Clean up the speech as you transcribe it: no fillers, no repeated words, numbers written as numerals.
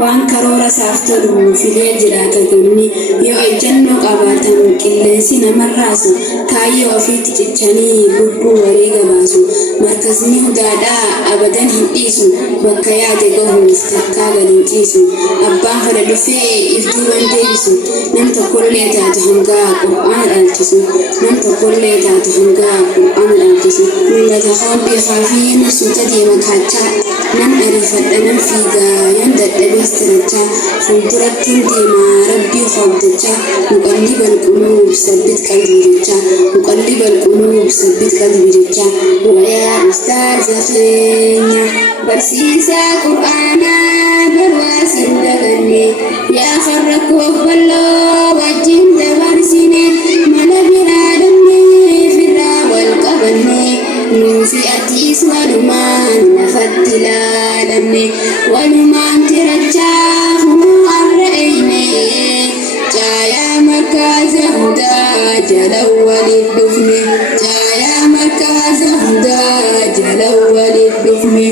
waan karoora saaftoodhu filee jiraata gamni yoo ejjannoo qabaatan qilleensi namarraasu kaayyoo ofiitti cichanii lubbuu wareega baasu markasni hudaadhaa abadan hin dhiisu bakka yaade gahuuf takkaa galiin ciisu abbaan fedha dhufee iftuuwwan deebisu nam tokkollee taatu hangaa qur'aana dhaalchisu nam tokkollee taatu hangaa qur'aana dhaalchisu mul'ata hoombii faafiin suuta deema kaachaa nan ariifadha nan fiigaa yan dadhabees tirachaa fuuldurattiin deemaa rabbii hoobdachaa muqallibal quluub sabbit qalbii jechaa muqallibal quluub sabbit qalbii jechaa wayaa ustaaza keenya barsiisaa qur'aanaa barwaasin daganne yaa farra koof balloo wajjin dabarsine mala biraa dhabnee firraa wal qabanne nuufi atiis walumaan nafatti ilaalamne walumaan tirachaa hunuu arra'eyne caayaa markaaza hundaa jala waliif dhufne caayaa markaaza hundaa jala waliif dhufne